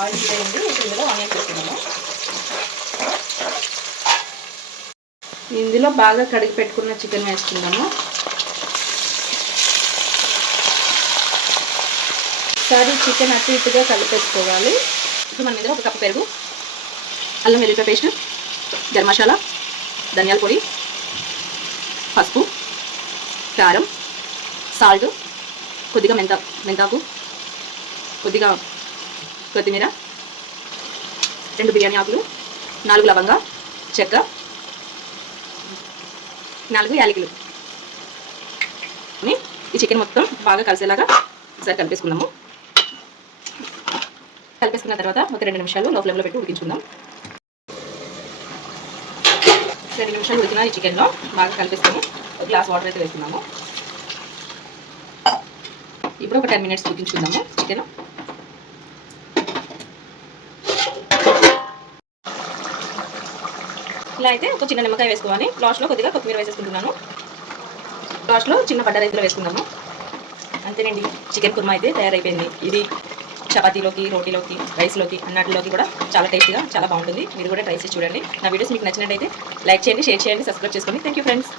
Oil heat అయింది. ఇందులో onions వేసుకున్నాము. ఇందులో బాగా కడిగి పెట్టుకున్న చికెన్ వేసుకుందాము. ఒకసారి చికెన్ అటు ఇటుగా కలిపేసుకోవాలి. ఇప్పుడు మనం ఇందులో 1 కప్పు పెరుగు, అల్లం వెల్లుల్లి పేస్ట్, గరం మసాలా, ధనియాల పొడి, పసుపు, కారం, సాల్ట్, కొద్దిగా మెంతాకు, కొద్దిగా కొత్తిమీర, 2 బిర్యానీ ఆకులు, 4 లవంగా, చెక్క, 4 యాలకులు. ఈ చికెన్ మొత్తం బాగా కలిసేలాగా ఒకసారి కలిపేసుకుందాము. కలిపేసుకున్న తర్వాత ఒక 2 నిమిషాలు లో ఫ్లేమ్లో పెట్టి ఉడికించుకుందాం. 2 నిమిషాలు ఉడికిన ఈ చికెన్లో బాగా కలిపేసుకొని ఒక గ్లాస్ వాటర్ అయితే వేస్తున్నాము. ఇప్పుడు ఒక 10 మినిట్స్ ఉడికించుకుందాము చికెన్. ఇలా అయితే ఒక చిన్న నిమ్మకాయ వేసుకోవాలి. లాస్ట్లో కొద్దిగా కొత్తిమీర వేసేసుకుంటున్నాను. లాస్ట్లో చిన్న బట్టర్ అయితే వేసుకుందాము. అంతేనండి, చికెన్ కుర్మా అయితే తయారైపోయింది. ఇది చపాతీలోకి, రోటీలోకి, రైస్లోకి అన్నిటిలోకి కూడా చాలా టేస్టీగా, చాలా బాగుంటుంది. మీరు కూడా ట్రై చేసి చూడండి. నా వీడియోస్ మీకు నచ్చినట్టయితే లైక్ చేయండి, షేర్ చేయండి, సబ్స్క్రైబ్ చేసుకోండి. Thank you friends.